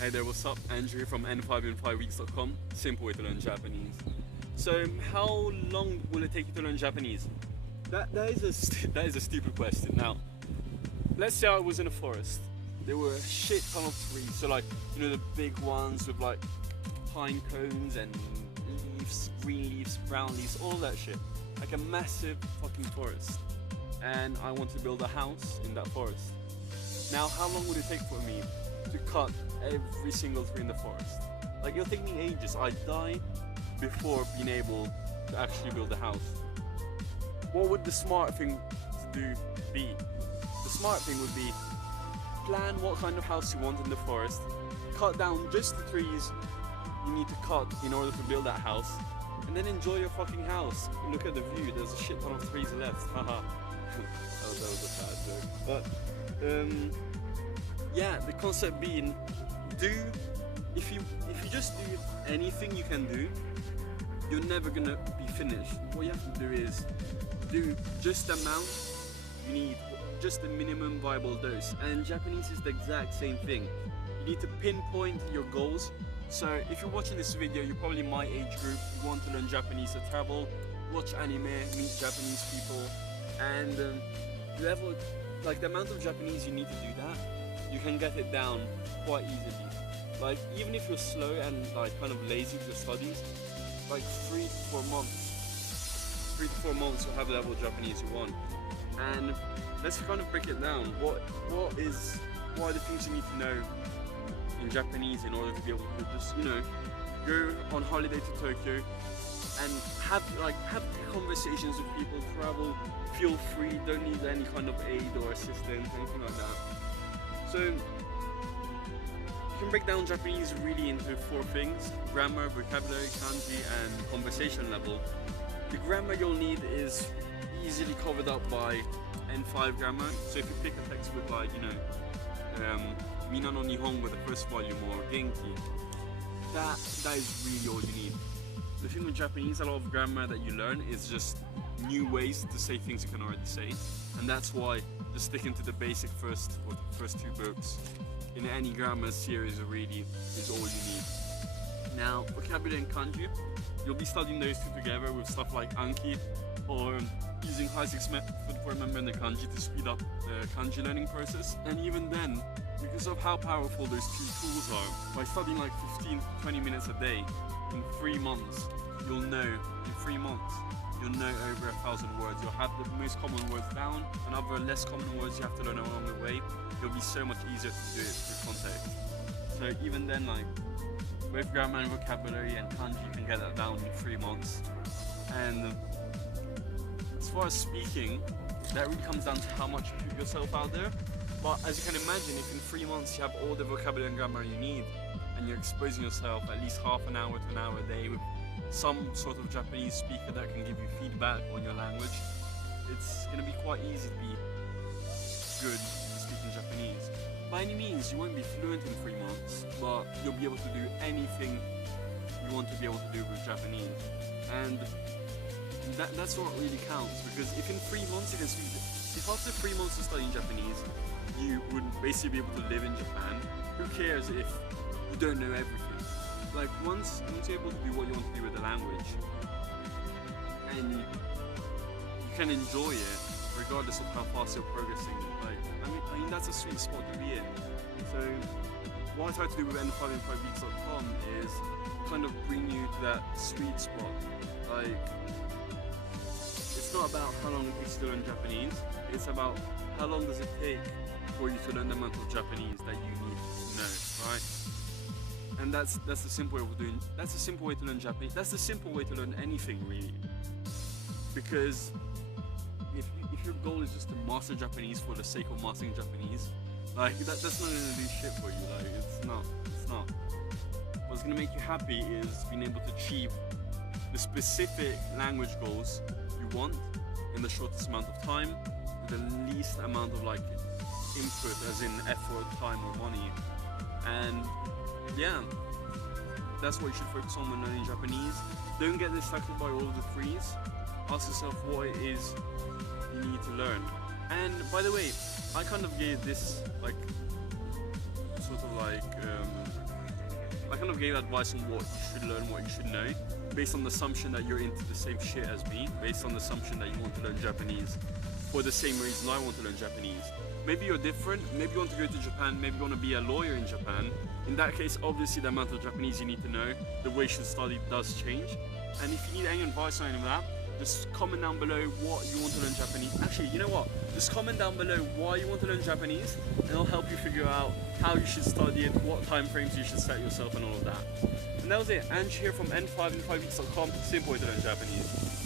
Hey there, what's up? Andrew from n5in5weeks.com. Simple way to learn Japanese. So, how long will it take you to learn Japanese? That is a stupid question. Now, let's say I was in a forest. There were a shit ton of trees. So, like, you know, the big ones with like pine cones and leaves, green leaves, brown leaves, all that shit. Like a massive fucking forest. And I want to build a house in that forest. Now, how long would it take for me to cut every single tree in the forest? Like, it'll take me ages. I'd die before being able to actually build a house. What would the smart thing to do be? The smart thing would be plan what kind of house you want in the forest, cut down just the trees you need to cut in order to build that house, and then enjoy your fucking house. Look at the view, there's a shit ton of trees left. Haha. that was a bad joke. But yeah, the concept being, if you just do anything you can do, you're never gonna be finished. What you have to do is do just the amount you need, just the minimum viable dose. And Japanese is the exact same thing. You need to pinpoint your goals. So if you're watching this video, you're probably my age group, you want to learn Japanese, to travel, watch anime, meet Japanese people, and level, like the amount of Japanese you need to do that, you can get it down quite easily. Like, even if you're slow and like kind of lazy with your studies, like 3 to 4 months you'll have the level of Japanese you want. And let's kind of break it down. What are the things you need to know in Japanese in order to be able to just, you know, go on holiday to Tokyo and have conversations with people, travel, feel free, don't need any kind of aid or assistance, anything like that. So you can break down Japanese really into 4 things: grammar, vocabulary, kanji, and conversation level. The grammar you'll need is easily covered up by N5 grammar. So if you pick a textbook like, you know, Mina no Nihongo, the first volume, or Genki, that is really all you need. The thing with Japanese, a lot of grammar that you learn is just new ways to say things you can already say, and that's why just sticking to the basic first 2 books in any grammar series really is all you need. Now, vocabulary and kanji, you'll be studying those 2 together with stuff like Anki, or using Isaac's method for remembering the kanji to speed up the kanji learning process. And even then, because of how powerful those 2 tools are, by studying like 15-20 minutes a day, in 3 months, you'll know, you'll know over 1,000 words. You'll have the most common words down, and other less common words you have to learn along the way. It'll be so much easier to do it through context. So even then, like, both grammar and vocabulary and kanji, you can get that down in 3 months. And as far as speaking, that really comes down to how much you put yourself out there. But as you can imagine, if in 3 months you have all the vocabulary and grammar you need, and you're exposing yourself at least half an hour to an hour a day with some sort of Japanese speaker that can give you feedback on your language, it's going to be quite easy to be good at speaking Japanese. By any means, you won't be fluent in 3 months, but you'll be able to do anything you want to be able to do with Japanese. And that's what really counts, because if in 3 months you can speak, if after 3 months of studying Japanese, you would basically be able to live in Japan, who cares if you don't know everything? Like, once you're able to do what you want to do with the language, and you can enjoy it regardless of how fast you're progressing, like, I mean that's a sweet spot to be in. So what I try to do with n5in5weeks.com is kind of bring you to that sweet spot. Like, it's not about how long it takes to learn Japanese, it's about how long does it take for you to learn the amount of Japanese that you need to know, right? And that's the simple way of doing. That's the simple way to learn Japanese. That's the simple way to learn anything, really. Because if your goal is just to master Japanese for the sake of mastering Japanese, like that's not gonna do shit for you. Like, it's not. What's gonna make you happy is being able to achieve the specific language goals you want in the shortest amount of time, with the least amount of like input, as in effort, time, or money. And yeah, that's what you should focus on when learning Japanese. Don't get distracted by all of the threes. Ask yourself what it is you need to learn. And by the way, I kind of gave this like sort of like kind of gave advice on what you should learn, what you should know, based on the assumption that you're into the same shit as me, based on the assumption that you want to learn Japanese for the same reason I want to learn Japanese. Maybe you're different, maybe you want to go to Japan, maybe you want to be a lawyer in Japan. In that case, obviously the amount of Japanese you need to know, the way you should study does change. And if you need any advice on any of that, just comment down below what you want to learn Japanese. Actually, you know what? Just comment down below why you want to learn Japanese, and it'll help you figure out how you should study it, what time frames you should set yourself, and all of that. And that was it. Ange here from n5and5weeks.com. Simple way to learn Japanese.